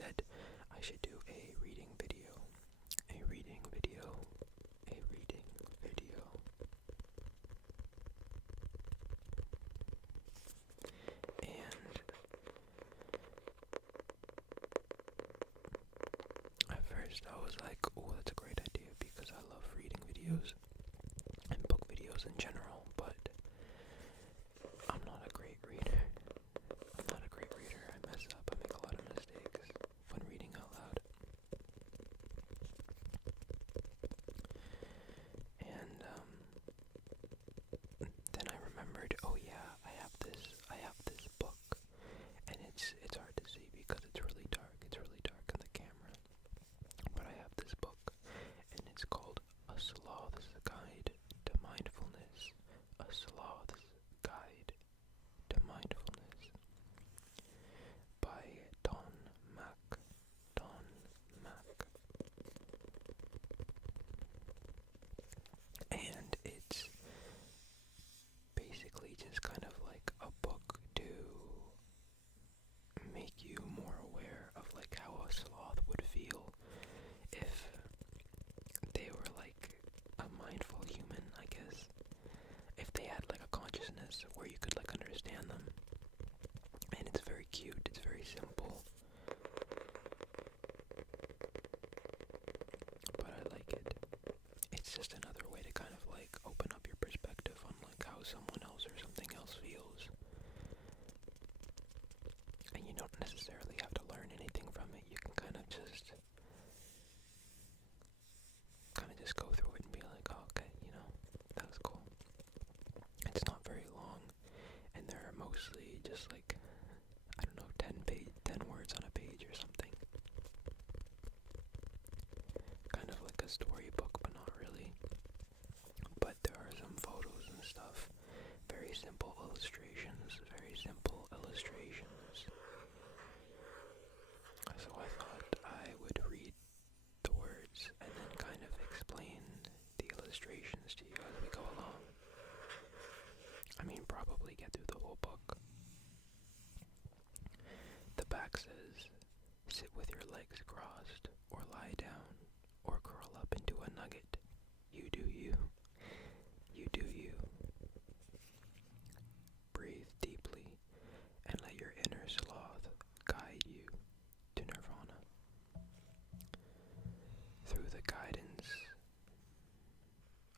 said I should do a reading video. A reading video. A reading video. And at first I was like, oh, that's a great idea because I love reading videos and book videos in general, but I'm not a great reader. I mess up. I make a lot of mistakes when reading out loud. And then I remembered, oh yeah, I have this book, and it's hard to see because it's really dark. It's really dark in the camera. But I have this book, and it's called A Sloth's Guide to Mindfulness. A Sloth's Guide to Mindfulness by Ton Mak. Ton Mak. And it's basically just kind of like a book to make you more aware of like how a sloth would feel if they were like a mindful human, I guess. If they had like a consciousness where you could like understand them. And it's very cute, it's very simple. But I like it. It's just another way to kind of like open up your perspective on like how someone else or something else feels. And you don't necessarily have to learn anything from it. You can kind of just go through it and be like, oh, okay, that was cool. It's not very long, and there are mostly just like, I don't know, 10 words on a page or something. Kind of like a storybook, but not really. But there are some photos and stuff. Very simple illustrations. So I thought I would read the words and then kind of explain the illustrations to you as we go along. I mean, probably get through the whole book. The back says, sit with your legs crossed, or lie down, or curl up into a nugget. You do you. You do you. Breathe deeply and let your inner sloth guide you to nirvana. Through the guidance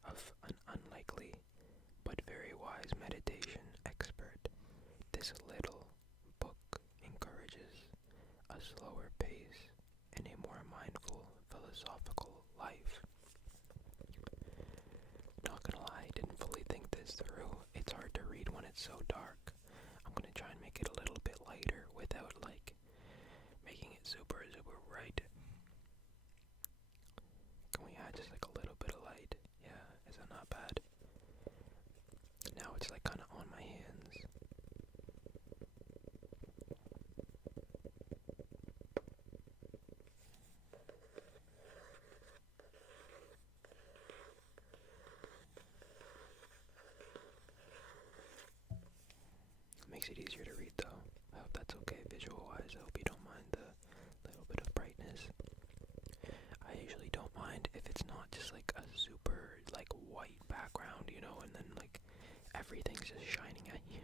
of an unlikely but very wise meditation expert, this little book encourages a slower pace and a more mindful, philosophical life. Not gonna lie, I didn't fully think this through. It's hard to read when it's so dark. I'm gonna try and make it a little bit lighter without like making it super bright. Can we add just like a little bit of light? Yeah, is that not bad? Now it's like kind of on my hands. Makes it easier to read though. I hope that's okay visual-wise. I hope you don't mind the little bit of brightness. I usually don't mind if it's not just like a super like white background, and then like everything's just shining at you.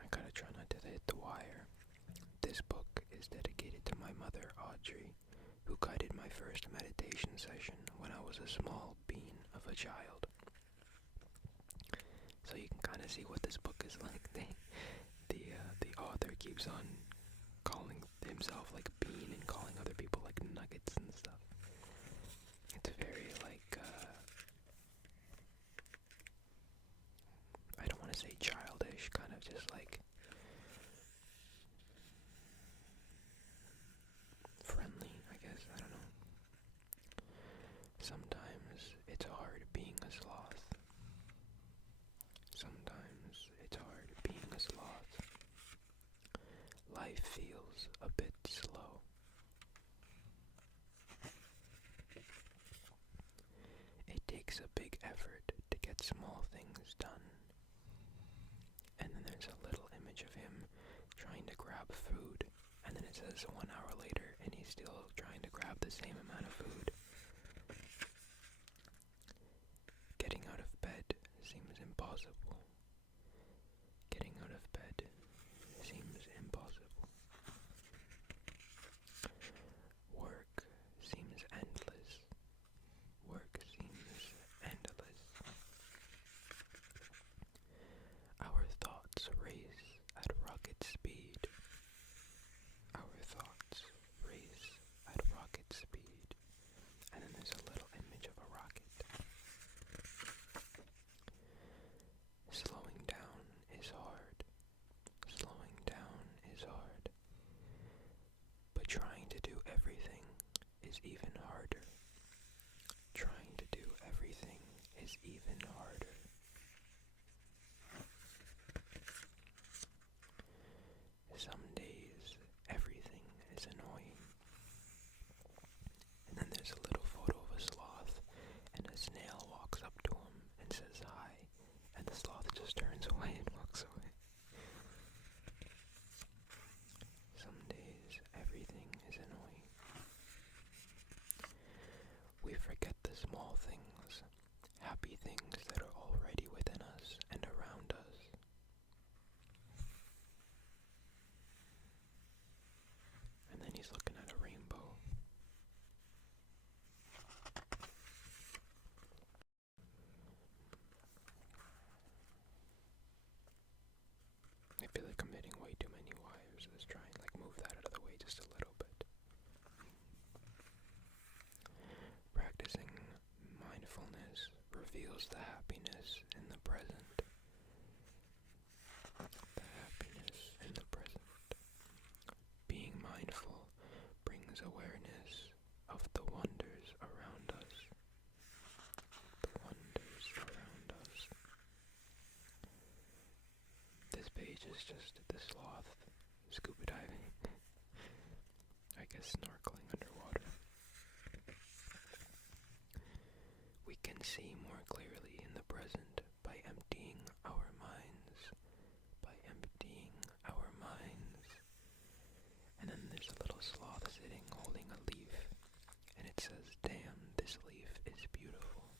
I gotta try not to hit the wire. This book is dedicated to my mother, Audrey, who guided my first meditation session when I was a small bean of a child. So you can kind of see what this book is like. The author keeps on calling himself like bean and calling other people like nuggets and stuff. It's very like, I don't want to say childish, kind of just like friendly, I guess, I don't know. Sometimes it's hard being a sloth. Sometimes it's hard being a sloth. Life feels a bit slow. small things done. And then there's a little image of him trying to grab food, and then it says 1 hour later, and he's still trying to grab the same amount of food. Getting out of bed seems impossible. Getting out of bed seems impossible. Work seems endless. Work seems endless. Our thoughts race at rocket speed. Our thoughts race at rocket speed. And then there's a little image of a rocket. Slowing down is hard. Slowing down is hard. But trying to do everything is even harder. Trying to do everything is even harder. Some days, everything is annoying. And then there's a little photo of a sloth, and a snail walks up to him and says hi, and the sloth just turns away and walks away. Some days, everything is annoying. We forget the small things, happy things that are already within us and around us. And then he's looking at a rainbow. I feel like I'm hitting way too many wires. Let's try and move that out of the way just a little bit. Practicing mindfulness reveals the happiness in the present. The happiness in the present. Being mindful brings awareness of the wonders around us. The wonders around us. This page is just the sloth scuba diving. I guess snorkeling underwater. We can see more clearly in the present by emptying our minds. By emptying our minds. And then there's a little sloth sitting holding a leaf, and it says, "Damn, this leaf is beautiful.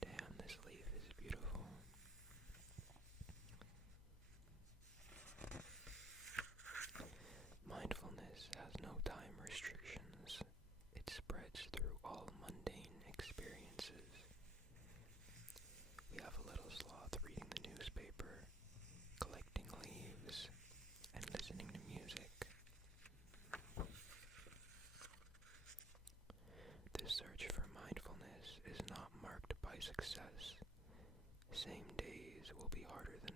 Damn, this leaf is beautiful." Mindfulness has no time restrictions. It spreads through all mundane experiences. We have a little sloth reading the newspaper, collecting leaves, and listening to music. The search for mindfulness is not marked by success. Some days will be harder than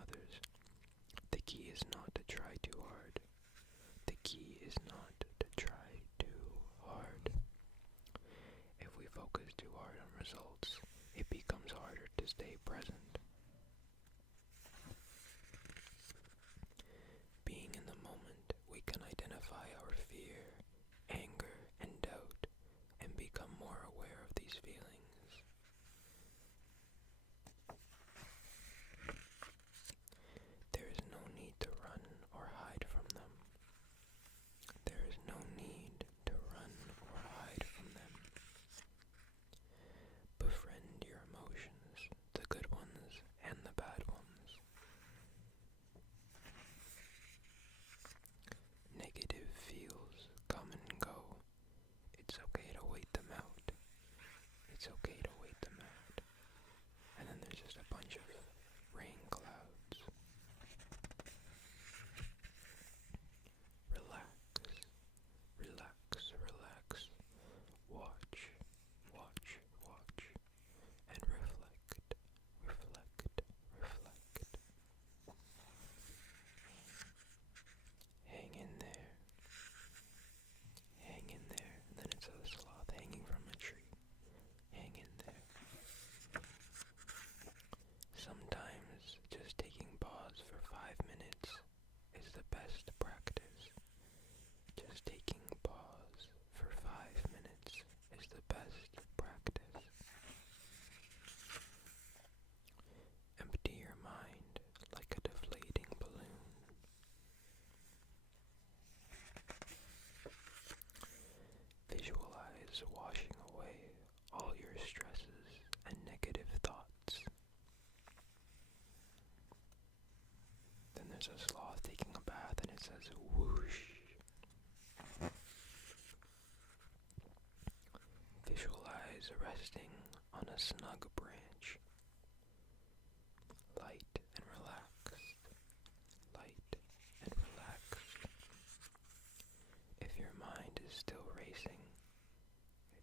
others. The key is not to try too hard. The key is not to try too hard. If we focus too hard on results, it becomes harder to stay present. Being in the moment, we can identify our fear, anger, and doubt, and become more aware of these feelings. there's a sloth taking a bath, and it says whoosh. Visualize resting on a snug branch, light and relaxed, light and relaxed. If your mind is still racing,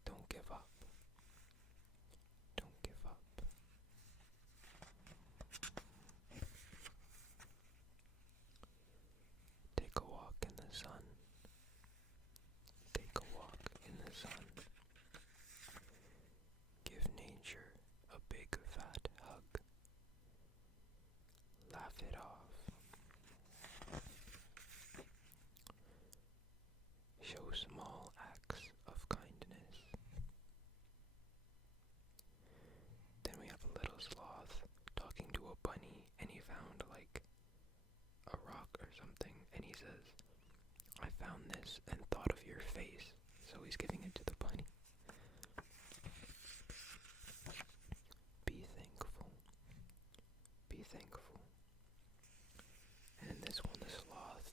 don't give up. Don't give up. Take a walk in the sun. Take a walk in the sun. Give nature a big fat hug. Laugh it off. Show small acts of kindness. Then we have a little sloth talking to a bunny, and he found like a rock or something, and he says, I found this and thought of your face. So he's giving it to the bunny. Be thankful. Be thankful. And in this one, the sloth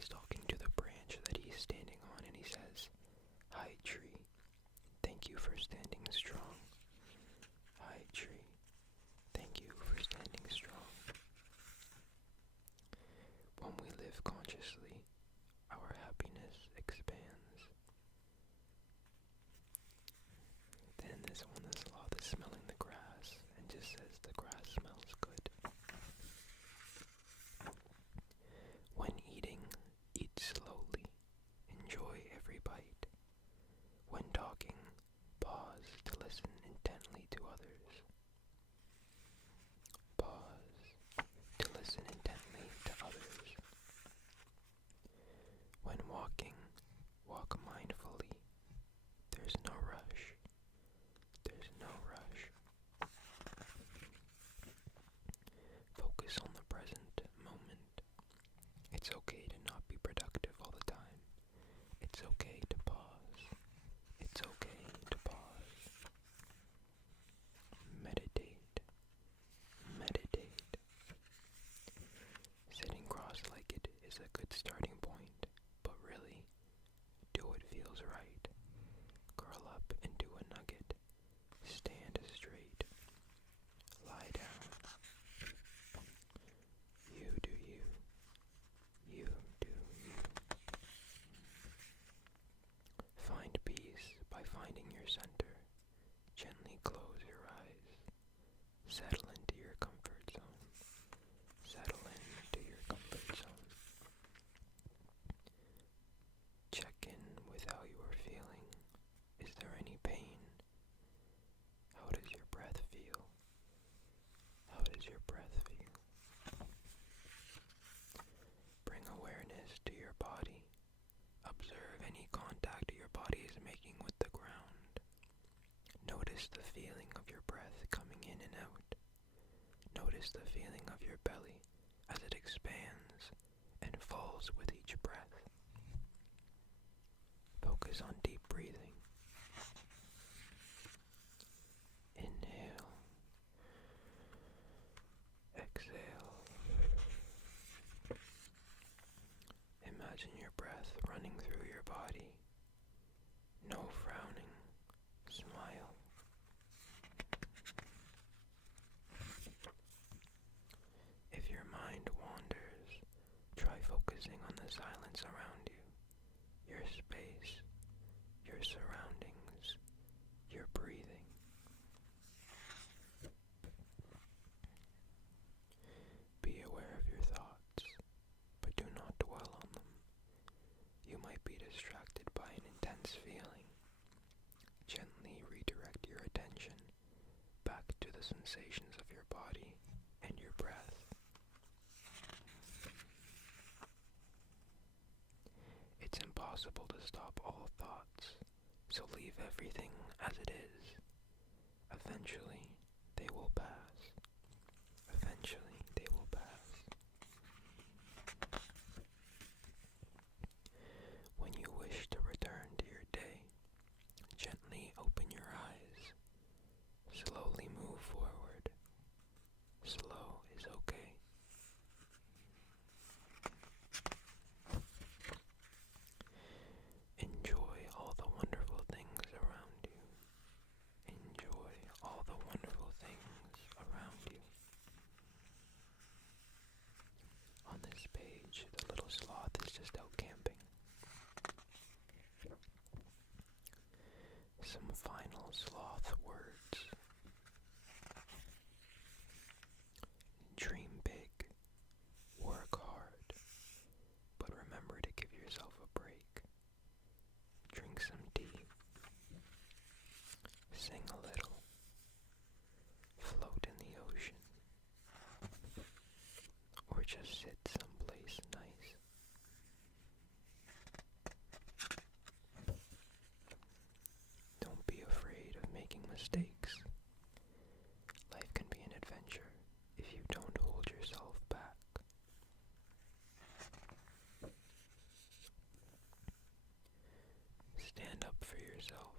is talking to the branch that he's standing on, and he says, Hi tree, thank you for standing strong. Hi tree, thank you for standing strong. When we live consciously, our happiness expands. Then in this one, the sloth is smelling the grass and just says the grass smells good. When eating, eat slowly. Enjoy every bite. When talking, pause to listen intently to others. Pause to listen intently to others. When walking, walk mindfully. There's no rush. There's no rush. Focus on the present moment. It's okay to not be productive all the time. It's okay to pause. It's okay to pause. Meditate. Meditate. Sitting cross-legged is a good starting point, but really, do what feels right. Curl up into a nugget. Stand straight. Lie down. You do you. You do you. Find peace by finding your center. Gently close your eyes. Settle into your comfort zone. Settle into your comfort zone. Check in with how you are feeling. Is there any pain? How does your breath feel? How does your breath feel? Bring awareness to your body. Observe any contact your body is making with the ground. Notice the feeling of your breath coming in and out. Notice the feeling of your belly as it expands and falls with each breath. Focus on deep breathing. Inhale. Exhale. Imagine your breath running through your body. No frowning. Smile. If your mind wanders, try focusing on the silence around you, your space, your surroundings, your breathing. Be aware of your thoughts, but do not dwell on them. You might be distracted by an intense feeling. Gently redirect your attention back to the sensations of your body and your breath. It's impossible to stop all thoughts, so leave everything as it is. Eventually, they will pass. Eventually, they will pass. When you wish to return to your day, gently open your eyes. Slowly move forward. Slow is okay. just out camping. Some final sloth words. Dream big, work hard, but remember to give yourself a break. Drink some tea, sing a little, float in the ocean, or just sit someplace nice. Don't be afraid of making mistakes. Life can be an adventure if you don't hold yourself back. Stand up for yourself.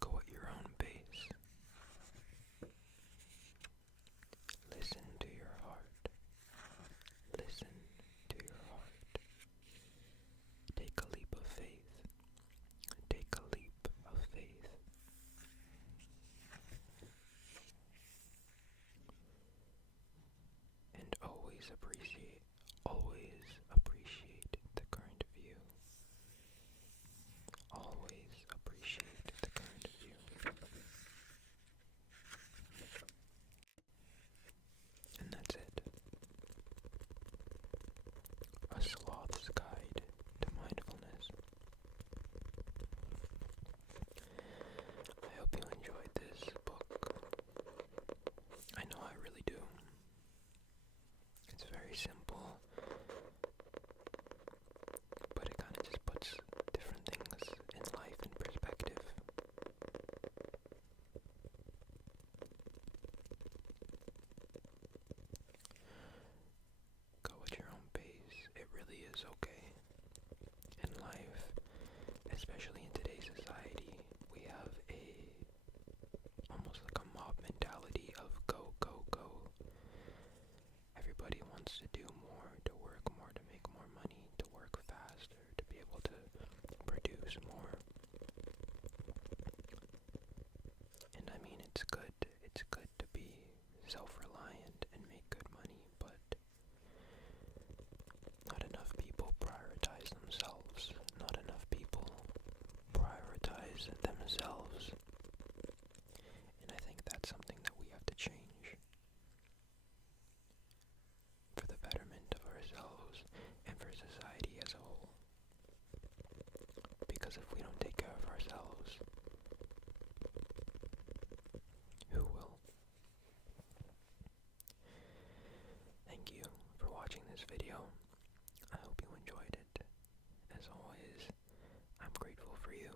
Go at your own pace. Listen to your heart. Listen to your heart. Take a leap of faith. Take a leap of faith. And always appreciate the current view. Always appreciate the current view. And that's it. A Sloth's Guide to Mindfulness. I hope you enjoyed this book. I know I really do. It's very simple, but it kind of just puts different things in life in perspective. Go at your own pace. It really is okay. In life, especially in today's society, we have almost like a mob mentality of go, go, go. Everybody wants to do more, to work more, to make more money, to work faster, to be able to produce more. And I mean, it's good to be self-reliant and make good money, but not enough people prioritize themselves. Not enough people prioritize themselves. And I think that's something that we have to change for the betterment of ourselves and for society as a whole. Because if we don't take care of ourselves, who will? Thank you for watching this video. I hope you enjoyed it. As always, I'm grateful for you.